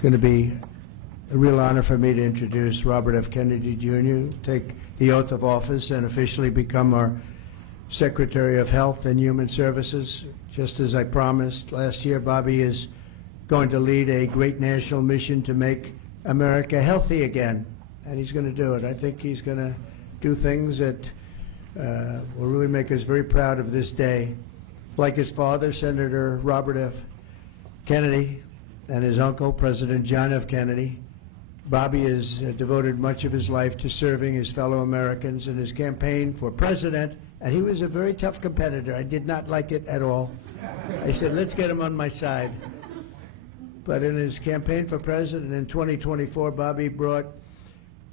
It's going to be a real honor for me to introduce Robert F. Kennedy, Jr., take the oath of office and officially become our Secretary of Health and Human Services. Just as I promised last year, Bobby is going to lead a great national mission to make America healthy again, and he's going to do it. I think he's going to do things that will really make us very proud of this day. Like his father, Senator Robert F. Kennedy, and his uncle, President John F. Kennedy, Bobby has devoted much of his life to serving his fellow Americans in his campaign for president, and he was a very tough competitor. I did not like it at all. I said, let's get him on my side. But in his campaign for president in 2024, Bobby brought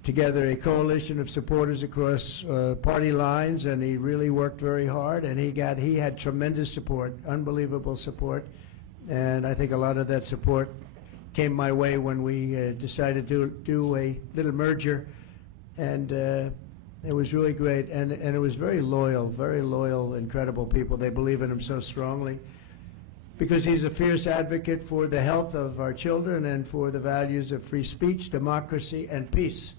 together a coalition of supporters across party lines, and he really worked very hard, and he had tremendous support, unbelievable support, and I think a lot of that support came my way when we decided to do a little merger, and it was really great, and it was very loyal, incredible people. They believe in him so strongly because he's a fierce advocate for the health of our children and for the values of free speech, democracy, and peace.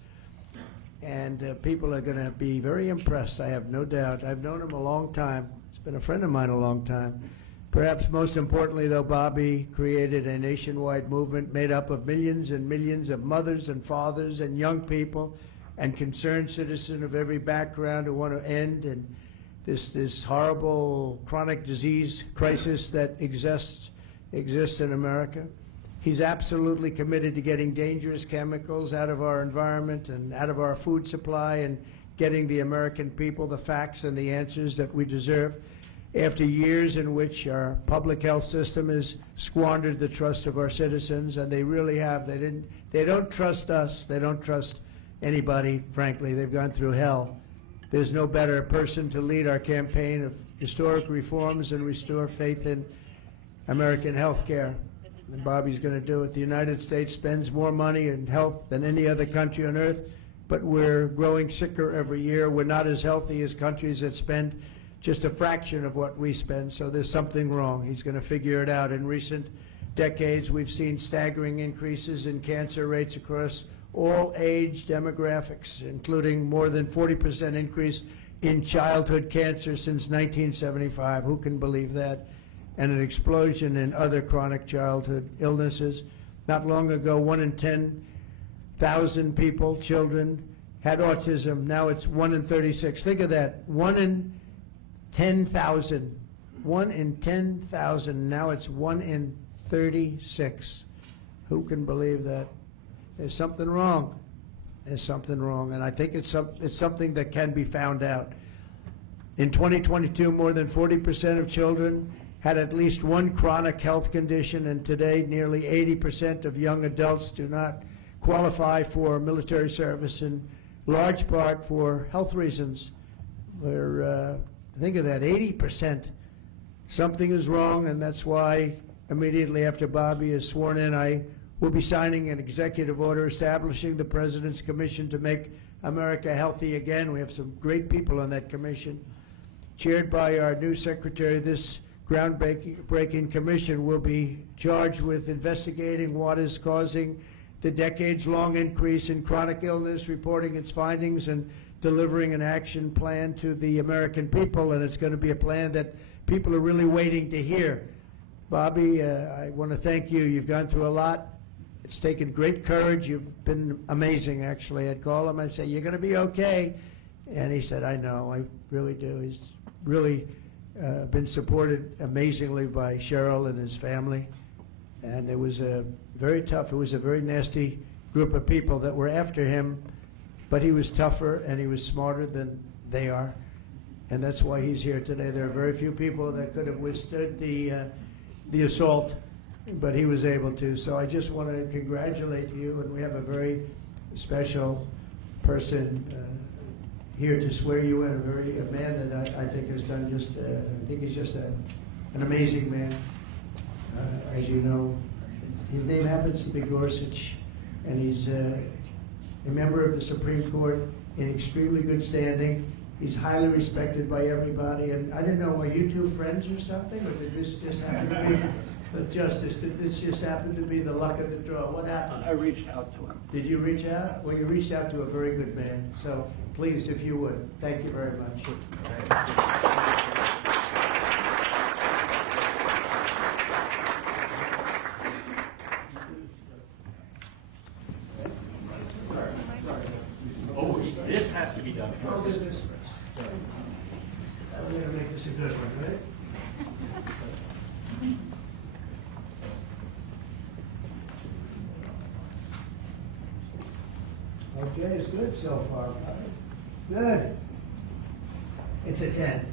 And people are going to be very impressed, I have no doubt. I've known him a long time. He's been a friend of mine a long time. Perhaps most importantly, though, Bobby created a nationwide movement made up of millions and millions of mothers and fathers and young people and concerned citizens of every background who want to end and this horrible chronic disease crisis that exists in America. He's absolutely committed to getting dangerous chemicals out of our environment and out of our food supply and getting the American people the facts and the answers that we deserve. After years in which our public health system has squandered the trust of our citizens, and they really have. They don't trust us. They don't trust anybody, frankly. They've gone through hell. There's no better person to lead our campaign of historic reforms and restore faith in American health care. And Bobby's going to do it. The United States spends more money in health than any other country on earth, but we're growing sicker every year. We're not as healthy as countries that spend just a fraction of what we spend, so there's something wrong. He's going to figure it out. In recent decades, we've seen staggering increases in cancer rates across all age demographics, including more than 40% increase in childhood cancer since 1975. Who can believe that? And an explosion in other chronic childhood illnesses. Not long ago, 1 in 10,000 people, children, had autism. Now it's 1 in 36. Think of that. 1 in 10,000. 1 in 10,000. Now it's 1 in 36. Who can believe that? There's something wrong. There's something wrong, and I think it's something that can be found out. In 2022, more than 40% of children had at least one chronic health condition, and today nearly 80% of young adults do not qualify for military service, in large part for health reasons. Think of that, 80%. Something is wrong, and that's why immediately after Bobby is sworn in, I will be signing an executive order establishing the President's Commission to make America healthy again. We have some great people on that commission. Chaired by our new secretary, this groundbreaking commission will be charged with investigating what is causing the decades-long increase in chronic illness, reporting its findings, and delivering an action plan to the American people, and it's going to be a plan that people are really waiting to hear. Bobby, I want to thank you. You've gone through a lot. It's taken great courage. You've been amazing, actually. I'd call him and say, you're going to be okay. And he said, I know, I really do. He's really been supported amazingly by Cheryl and his family. And it was very tough. It was a very nasty group of people that were after him, but he was tougher and he was smarter than they are. And that's why he's here today. There are very few people that could have withstood the assault, but he was able to. So I just want to congratulate you, and we have a very special person here to swear you in, a man that I think has done just, I think he's just an amazing man. As you know, his name happens to be Gorsuch, and he's a member of the Supreme Court in extremely good standing. He's highly respected by everybody, and I didn't know, were you two friends or something, or did this just happen to be? But Justice, did this just happen to be the luck of the draw? What happened? I reached out to him. Did you reach out? Well, you reached out to a very good man, so please, if you would, thank you very much. Oh, this has to be done Oh, first. this first. Sorry. I'm going to make this a good one, right? Okay, it's good so far, Bobby. Good. It's a 10.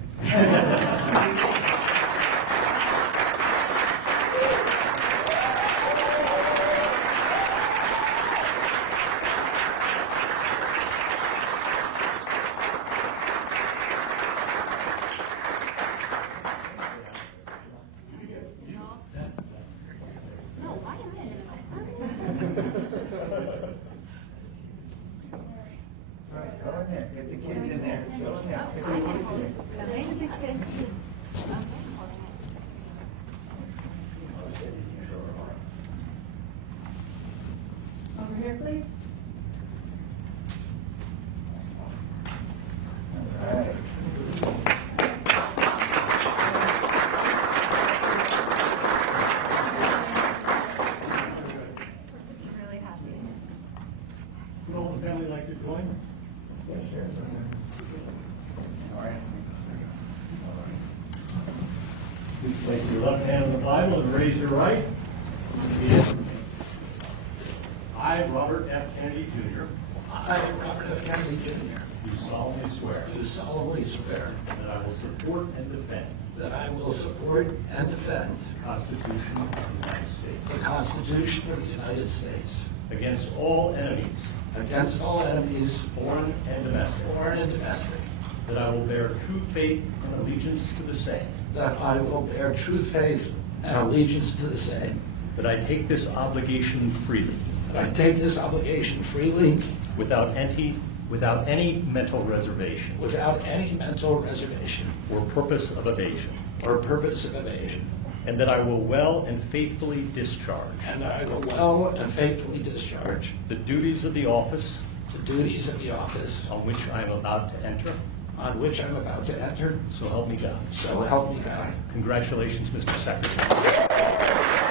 All right, go ahead, get the kids in there. Go ahead. Get the kids in there. Over here, please. All right. Really happy. Would all the family like to join? Yes, sir. All right. Please place your left hand on the Bible and raise your right. Repeat after me. I, Robert F. Kennedy Jr., I, Robert F. Kennedy Jr., do solemnly swear do solemnly swear that I will support and defend that I will support and defend the Constitution of the United States the Constitution of the United States against all enemies, against all enemies, foreign and domestic, foreign and domestic, that I will bear true faith and allegiance to the same, that I will bear true faith and allegiance to the same, that I take this obligation freely, that I take this obligation freely without any mental reservation without any mental reservation or purpose of evasion, or purpose of evasion, and that I will well and faithfully discharge and I will well and faithfully discharge the duties of the office the duties of the office on which I am about to enter. on which I'm about to enter. So help me God. So help me God. Congratulations, Mr. Secretary.